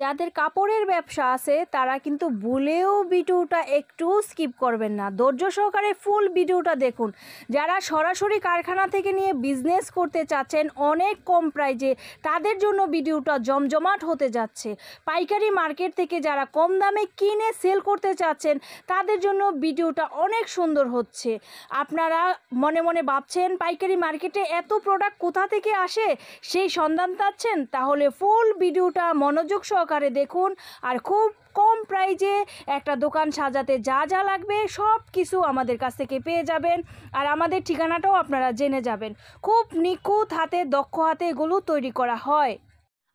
যাদের কাপড়ের ব্যবসা আছে তারা কিন্তু ভুলেও ভিডিওটা একটু স্কিপ করবেন না, ধৈর্য সহকারে ফুল ভিডিওটা দেখুন। যারা সরাসরি কারখানা থেকে নিয়ে বিজনেস করতে চাচ্ছেন অনেক কম প্রাইজে, তাদের জন্য ভিডিওটা জমজমাট হতে যাচ্ছে। পাইকারি মার্কেট থেকে যারা কম দামে কিনে সেল করতে চাচ্ছেন তাদের জন্য ভিডিওটা অনেক সুন্দর হচ্ছে। আপনারা মনে মনে ভাবছেন পাইকারি মার্কেটে এত প্রোডাক্ট কোথা থেকে আসে, সেই সন্ধান পাচ্ছেন? তাহলে ফুল ভিডিওটা মনোযোগ সহকারে দেখুন। আর খুব কম প্রাইজে একটা দোকান সাজাতে যা যা লাগবে সব কিছু আমাদের কাছ থেকে পেয়ে যাবেন। আর আমাদের ঠিকানাটাও আপনারা জেনে যাবেন। খুব নিখুঁত হাতে, দক্ষ হাতে এগুলো তৈরি করা হয়।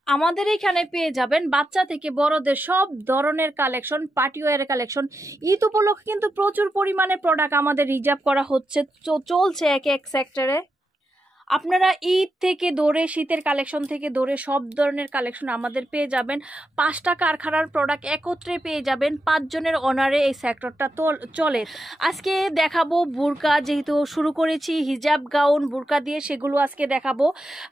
আমাদের এখানে পেয়ে যাবেন বাচ্চা থেকে বড়দের সব ধরনের কালেকশন, পার্টিওয়ারের কালেকশন। ঈদ উপলক্ষে কিন্তু প্রচুর পরিমাণে প্রোডাক্ট আমাদের রিজার্ভ করা হচ্ছে, চলছে এক এক সেক্টরে। আপনারা ঈদ থেকে দৌড়ে, শীতের কালেকশন থেকে দৌড়ে সব ধরনের কালেকশন আমাদের পেয়ে যাবেন। 5টা কারখানার প্রোডাক্ট একত্রে পেয়ে যাবেন। 5 জনের অনারে এই সেক্টরটা চলে। আজকে দেখাবো বুরকা, যেহেতু শুরু করেছি হিজাব গাউন বুরকা দিয়ে, সেগুলো আজকে দেখাবো।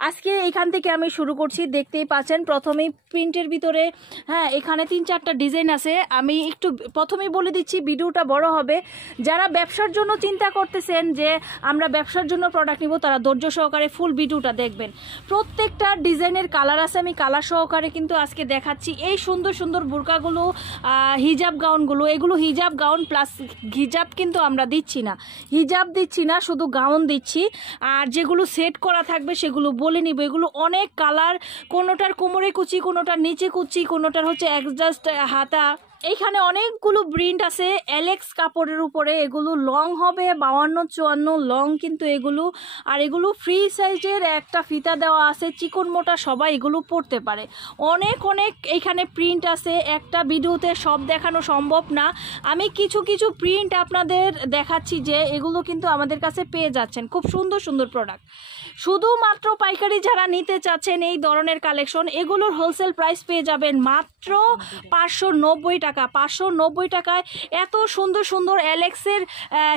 আজকে এখান থেকে আমি শুরু করছি, দেখতেই পাচ্ছেন প্রথমেই প্রিন্টের ভিতরে, হ্যাঁ এখানে 3-4টা ডিজাইন আছে। আমি একটু প্রথমেই বলে দিচ্ছি, ভিডিওটা বড় হবে। যারা ব্যবসার জন্য চিন্তা করতেছেন যে আমরা ব্যবসার জন্য প্রোডাক্ট নিব, তারা ধৈর্য সহকারে ফুল ভিডিওটা দেখবেন। প্রত্যেকটা ডিজাইনের কালার আছে, আমি কালার সহকারে কিন্তু আজকে দেখাচ্ছি। এই সুন্দর সুন্দর বুরকাগুলো, হিজাব গাউনগুলো, এগুলো হিজাব গাউন প্লাস হিজাব কিন্তু আমরা দিচ্ছি না, হিজাব দিচ্ছি না, শুধু গাউন দিচ্ছি। আর যেগুলো সেট করা থাকবে সেগুলো বলে নিব। এগুলো অনেক কালার, কোনোটার কোমরে কুচি, কোনোটার নিচে কুচি, কোনোটার হচ্ছে অ্যাডজাস্ট হাতা। এইখানে অনেকগুলো প্রিন্ট আছে অ্যালেক্স কাপড়ের উপরে। এগুলো লং হবে 52-54 লং কিন্তু এগুলো। আর এগুলো ফ্রি সাইজের একটা ফিতা দেওয়া আছে, চিকন মোটা সবাই এগুলো পরতে পারে। অনেক অনেক এইখানে প্রিন্ট আছে, একটা ভিডিওতে সব দেখানো সম্ভব না। আমি কিছু কিছু প্রিন্ট আপনাদের দেখাচ্ছি যে এগুলো কিন্তু আমাদের কাছে পেয়ে যাচ্ছেন। খুব সুন্দর সুন্দর প্রোডাক্ট। শুধুমাত্র পাইকারি যারা নিতে চাচ্ছেন এই ধরনের কালেকশন, এগুলোর হোলসেল প্রাইস পেয়ে যাবেন মাত্র 590 টাকা। 590 টাকায় এত সুন্দর সুন্দর অ্যালেক্সের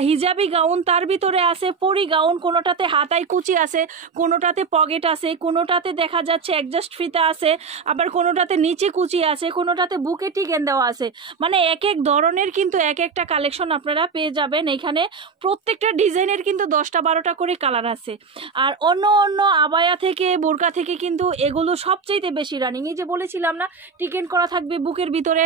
হিজাবি গাউন, তার ভিতরে আছে পরি গাউন, কোনোটাতে হাতায় কুচি আছে, কোনোটাতে পকেট আছে, কোনোটাতে দেখা যাচ্ছে অ্যাডজাস্ট ফিতা আছে, আবার কোনোটাতে নিচে কুচি আছে, কোনোটাতে বুকে টিকেন দেওয়া আছে। মানে এক এক ধরনের কিন্তু এক একটা কালেকশন আপনারা পেয়ে যাবেন এখানে। প্রত্যেকটা ডিজাইনের কিন্তু 10টা-12টা করে কালার আছে। আর অন্য অন্য আবায়া থেকে, বোরকা থেকে কিন্তু এগুলো সবচেয়ে বেশি রানিং। এই যে বলেছিলাম না, টিকেন করা থাকবে বুকের ভিতরে,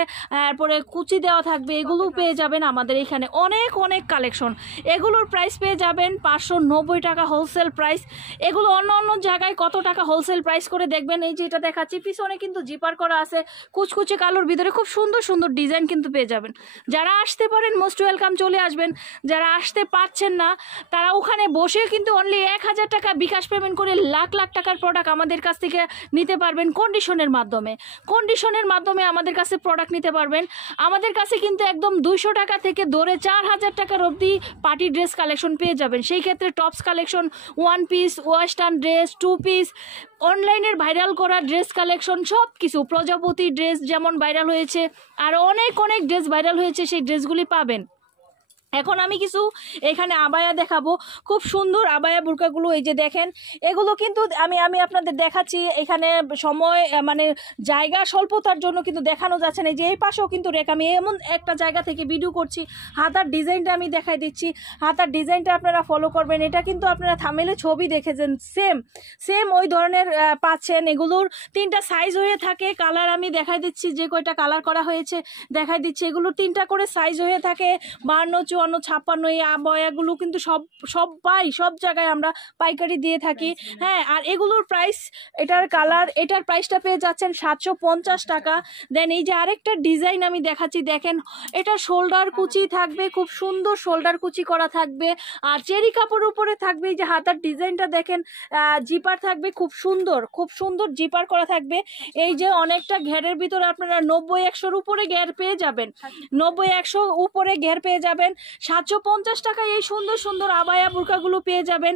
তারপরে কুচি দেওয়া থাকবে, এগুলো পেয়ে যাবেন আমাদের এখানে। অনেক অনেক কালেকশন। এগুলোর প্রাইস পেয়ে যাবেন 590 টাকা হোলসেল প্রাইস। এগুলো অন্য অন্য জায়গায় কত টাকা হোলসেল প্রাইস করে দেখবেন। এই যে এটা দেখাচ্ছি, পিছনে কিন্তু জিপার করা আছে, কুচকুচে কালোর ভিতরে খুব সুন্দর সুন্দর ডিজাইন কিন্তু পেয়ে যাবেন। যারা আসতে পারেন মোস্ট ওয়েলকাম, চলে আসবেন। যারা আসতে পারছেন না তারা ওখানে বসে কিন্তু অনলি 1000 টাকা বিকাশ পেমেন্ট করে লাখ লাখ টাকার প্রোডাক্ট আমাদের কাছ থেকে নিতে পারবেন কন্ডিশনের মাধ্যমে। কন্ডিশনের মাধ্যমে আমাদের কাছে প্রোডাক্ট নিতে পারবেন। আমাদের কাছে কিন্তু একদম 200 টাকা থেকে ধরে 4000 টাকার অবধি পার্টি ড্রেস কালেকশন পেয়ে যাবেন। সেই ক্ষেত্রে tops collection, 1 piece, western dress, 2 piece, অনলাইনের ভাইরাল করা ড্রেস কালেকশন, সব কিছু। প্রজাপতি ড্রেস যেমন ভাইরাল হয়েছে, আর অনেক অনেক ড্রেস ভাইরাল হয়েছে, সেই ড্রেসগুলি পাবেন। এখন আমি কিছু এখানে আবায়া দেখাবো, খুব সুন্দর আবায়া বুরকাগুলো। এই যে দেখেন, এগুলো কিন্তু আমি আপনাদের দেখাচ্ছি। এখানে সময় মানে জায়গা স্বল্পতার জন্য কিন্তু দেখানো যাচ্ছে না। এই যে এই পাশেও কিন্তু রেখা, আমি এমন একটা জায়গা থেকে ভিডিও করছি। হাতার ডিজাইনটা আমি দেখাই দিচ্ছি, হাতার ডিজাইনটা আপনারা ফলো করবেন। এটা কিন্তু আপনারা থামেলে ছবি দেখেছেন, সেম সেম ওই ধরনের পাচ্ছেন। এগুলোর 3টা সাইজ হয়ে থাকে, কালার আমি দেখাই দিচ্ছি, যে কয়টা কালার করা হয়েছে দেখাই দিচ্ছি। এগুলোর 3টা করে সাইজ হয়ে থাকে, 52, 54, 56। এই আবয়াগুলো কিন্তু সব জায়গায় আমরা পাইকারি দিয়ে থাকি, হ্যাঁ। আর এগুলোর প্রাইস, এটার কালার, এটার প্রাইসটা পেয়ে যাচ্ছেন 750 টাকা। দেন এই যে আরেকটা ডিজাইন আমি দেখাচ্ছি, দেখেন এটা শোল্ডার কুচি থাকবে, খুব সুন্দর শোল্ডার কুচি করা থাকবে। আর চেরি কাপড়ের উপরে থাকবে। এই যে হাতার ডিজাইনটা দেখেন, জিপার থাকবে, খুব সুন্দর জিপার করা থাকবে। এই যে অনেকটা ঘেরের ভিতরে আপনারা 90-100 উপরে ঘের পেয়ে যাবেন, 90-100 উপরে ঘের পেয়ে যাবেন। 750 টাকায় এই সুন্দর সুন্দর আবায়া বুরকাগুলো পেয়ে যাবেন।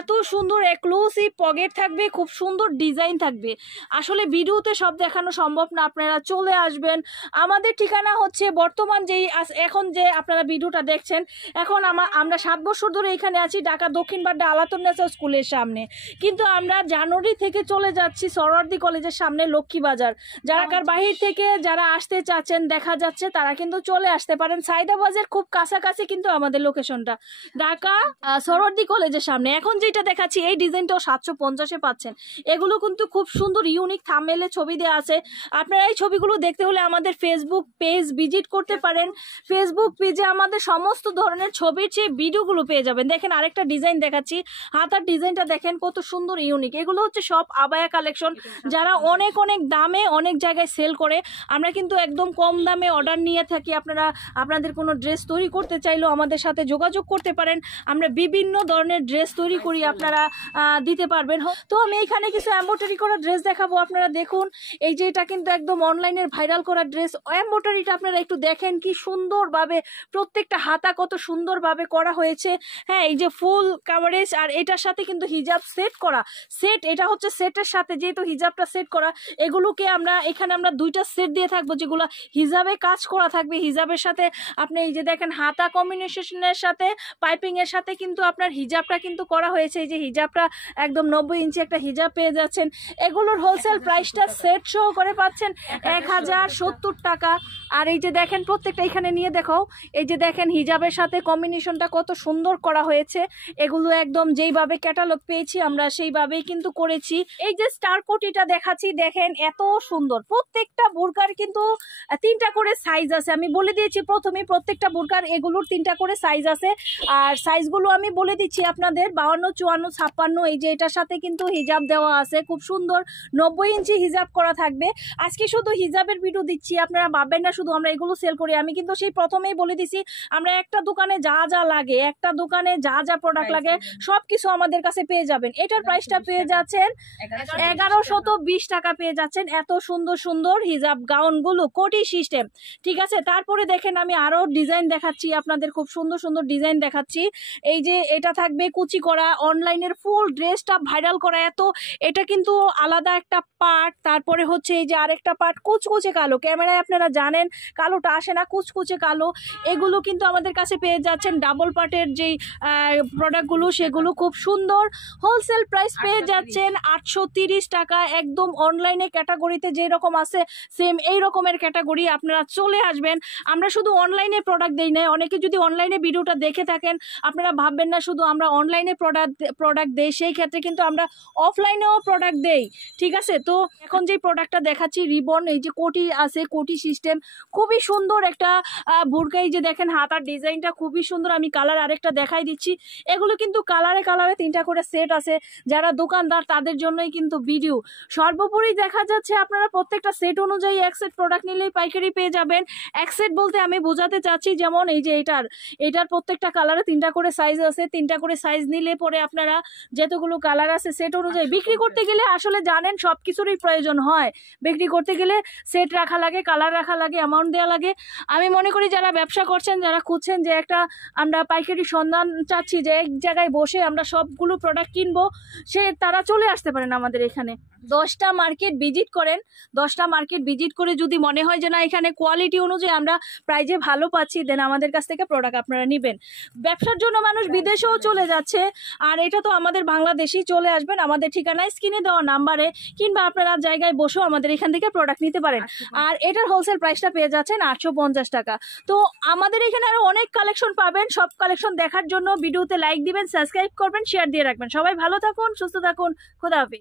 এত সুন্দর এক্সক্লুসিভ পকেট থাকবে, খুব সুন্দর ডিজাইন থাকবে। আসলে ভিডিওতে সব দেখানো সম্ভব না, আপনারা চলে আসবেন। আমাদের ঠিকানা হচ্ছে বর্তমান যেই এখন যে আপনারা ভিডিওটা দেখছেন, এখন আমরা 7 বছর ধরে এখানে আছি ঢাকা দক্ষিণ বাড্ডা আলাতুন্নেসা স্কুলের সামনে, কিন্তু আমরা জানুয়ারি থেকে চলে যাচ্ছি সরোয়ার্দী কলেজের সামনে লক্ষ্মীবাজার। যারা কার বাহির থেকে যারা আসতে চাচ্ছেন দেখা যাচ্ছে তারা কিন্তু চলে আসতে পারেন। সাইদাবাজের খুব কাছাকাছি কিন্তু আমাদের লোকেশনটা, ঢাকা সরোয়ার্দী কলেজের সামনে। এখন যেটা দেখাচ্ছি এই ডিজাইনটাও 750-এ পাচ্ছেন। এগুলো কিন্তু খুব সুন্দর ইউনিক থাম্বনেলে ছবি দেওয়া আছে। আপনারা এই ছবিগুলো দেখতে হলে আমাদের ফেসবুক পেজ ভিজিট করতে পারেন। ফেসবুক পেজে আমাদের সমস্ত ধরনের ছবির চেয়ে ভিডিওগুলো পেয়ে যাবেন। দেখেন আরেকটা ডিজাইন দেখাচ্ছি, হাতার ডিজাইনটা দেখেন কত সুন্দর ইউনিক। এগুলো হচ্ছে সব আবায়া কালেকশন, যারা অনেক অনেক দামে অনেক জায়গায় সেল করে, আমরা কিন্তু একদম কম দামে অর্ডার নিয়ে থাকি। আপনাদের কোনো ড্রেস তৈরি করতে চাইলেও আমাদের সাথে যোগাযোগ করতে পারেন, আমরা বিভিন্ন ধরনের ড্রেস তৈরি করি, আপনারা দিতে পারবেন। তো আমি এখানে কিছু এমব্রয়ডারি করা ড্রেস দেখাবো, আপনারা দেখুন। এই যে এটা কিন্তু একদম অনলাইনের ভাইরাল করা ড্রেস। এমব্রয়ডারিটা আপনারা একটু দেখেন কি সুন্দরভাবে, প্রত্যেকটা হাতা কত সুন্দরভাবে করা হয়েছে। হ্যাঁ, এই যে ফুল কাভারেজ, আর এটার সাথে কিন্তু হিজাব সেট করা। এটা হচ্ছে সেটের সাথে, যেহেতু হিজাবটা সেট করা, এগুলোকে এখানে আমরা 2টা সেট দিয়ে থাকবো, যেগুলো হিজাবে কাজ করা থাকবে। হিজাবের সাথে আপনি এই যে দেখেন হাতা কম্বিনেশনের সাথে পাইপিং এর সাথে কিন্তু আপনার হিজাবটা কিন্তু করা হয়েছে। এই যে হিজাবটা একদম 90 ইঞ্চি একটা হিজাব পেয়ে যাচ্ছেন। এগুলোর হোলসেল প্রাইসটা সেট সহ করে পাচ্ছেন 1070 টাকা। আর এই যে দেখেন প্রত্যেকটা এখানে নিয়ে দেখো, এই যে দেখেন হিজাবের সাথে কম্বিনেশনটা কত সুন্দর করা হয়েছে। এগুলো একদম যেইভাবে ক্যাটালগ পেয়েছি আমরা সেইভাবেই কিন্তু করেছি। এই যে স্টার কোটিটা দেখাচ্ছি, দেখেন এত সুন্দর। প্রত্যেকটা বুরকার কিন্তু 3টা করে সাইজ আছে, আমি বলে দিয়েছি প্রথমে। প্রত্যেকটা বুরকার এগুলোর 3টা করে সাইজ আছে, আর সাইজগুলো আমি বলে দিচ্ছি আপনাদের 52, 54, 56। এই যে এটার সাথে কিন্তু হিজাব দেওয়া আছে, খুব সুন্দর 90 ইঞ্চি হিজাব করা থাকবে। আজকে শুধু হিজাবের ভিডিও দিচ্ছি, আপনারা ভাববেন না শুধু আমরা এগুলো সেল করি। আমি কিন্তু সেই প্রথমেই বলে দিছি, আমরা একটা দোকানে যা যা লাগে, একটা দোকানে যা যা প্রোডাক্ট লাগে সবকিছু আমাদের কাছে পেয়ে যাবেন। এটার প্রাইসটা পেয়ে যাচ্ছেন 1120 টাকা পেয়ে যাচ্ছেন। এত সুন্দর সুন্দর হিজাব গাউন গুলো কোটি সিস্টেম, ঠিক আছে। তারপরে দেখেন আমি আরো ডিজাইন দেখাচ্ছি আপনাদের, খুব সুন্দর সুন্দর ডিজাইন দেখাচ্ছি। এই যে এটা থাকবে কুচি করা, অনলাইনের ফুল ড্রেসটা ভাইরাল করা। এটা কিন্তু আলাদা একটা পার্ট। তারপরে হচ্ছে এই যে আরেকটা পার্ট কুচকুচে কালো, ক্যামেরায় আপনারা জানেন কালোটা আসে না, কুচকুচে কালো। এগুলো কিন্তু আমাদের কাছে পেয়ে যাচ্ছেন ডাবল পার্টের যেই প্রোডাক্টগুলো, সেগুলো খুব সুন্দর। হোলসেল প্রাইস পেয়ে যাচ্ছেন 830 টাকা। একদম অনলাইনে ক্যাটাগরিতে যেই রকম আছে সেম এই রকমের ক্যাটাগরি, আপনারা চলে আসবেন। আমরা শুধু অনলাইনে প্রোডাক্ট দেই না, অনেকে যদি অনলাইনে ভিডিওটা দেখে থাকেন আপনারা ভাববেন না শুধু আমরা অনলাইনে প্রোডাক্ট দেই, সেই ক্ষেত্রে কিন্তু আমরা অফলাইনেও প্রোডাক্ট দেই, ঠিক আছে। তো এখন যে প্রোডাক্টটা দেখাচ্ছি রিবন, এই যে কোটি আছে, কোটি সিস্টেম, খুবই সুন্দর একটা বুরকা। এই যে দেখেন হাতার ডিজাইনটা খুবই সুন্দর। আমি কালার আরেকটা দেখাই দিচ্ছি। এগুলো কিন্তু কালারে 3টা করে সেট আছে। যারা দোকানদার তাদের জন্যই কিন্তু ভিডিও। সর্বোপরি দেখা যাচ্ছে আপনারা প্রত্যেকটা সেট অনুযায়ী এক সেট প্রোডাক্ট নিলেই পাইকারি পেয়ে যাবেন। এক সেট বলতে আমি বোঝাতে চাচ্ছি, যেমন এই যে এটার প্রত্যেকটা কালারে 3টা করে সাইজ আছে। 3টা করে সাইজ নিলে পরে আপনারা যতগুলো কালার আছে সেট অনুযায়ী বিক্রি করতে গেলে আসলে জানেন সব কিছুরই প্রয়োজন হয়। বিক্রি করতে গেলে সেট রাখা লাগে, কালার রাখা লাগে, অ্যামাউন্ট দেওয়া লাগে। আমি মনে করি যারা ব্যবসা করছেন, যারা খুঁজছেন যে একটা আমরা পাইকারি সন্ধান চাচ্ছি, যে এক জায়গায় বসে আমরা সবগুলো প্রোডাক্ট কিনবো, তারা চলে আসতে পারেন আমাদের এখানে। 10টা মার্কেট ভিজিট করেন। 10টা মার্কেট ভিজিট করে যদি মনে হয় যে না এখানে কোয়ালিটি অনুযায়ী আমরা প্রাইজে ভালো পাচ্ছি, দেন আমাদের কাছ থেকে প্রোডাক্ট আপনারা নেবেন। ব্যবসার জন্য মানুষ বিদেশেও চলে যাচ্ছে, আর এটা তো আমাদের বাংলাদেশেই চলে আসবেন। আমাদের ঠিকানায় স্ক্রিনে দেওয়া নাম্বারে, কিংবা আপনারা জায়গায় বসেও আমাদের এখান থেকে প্রোডাক্ট নিতে পারেন। আর এটার হোলসেল প্রাইসটা পেয়ে যাচ্ছেন 850 টাকা। তো আমাদের এখানে আরো অনেক কালেকশন পাবেন। সব কালেকশন দেখার জন্য ভিডিওতে লাইক দিবেন, সাবস্ক্রাইব করবেন, শেয়ার দিয়ে রাখবেন। সবাই ভালো থাকুন, সুস্থ থাকুন, খোদা হাফেজ।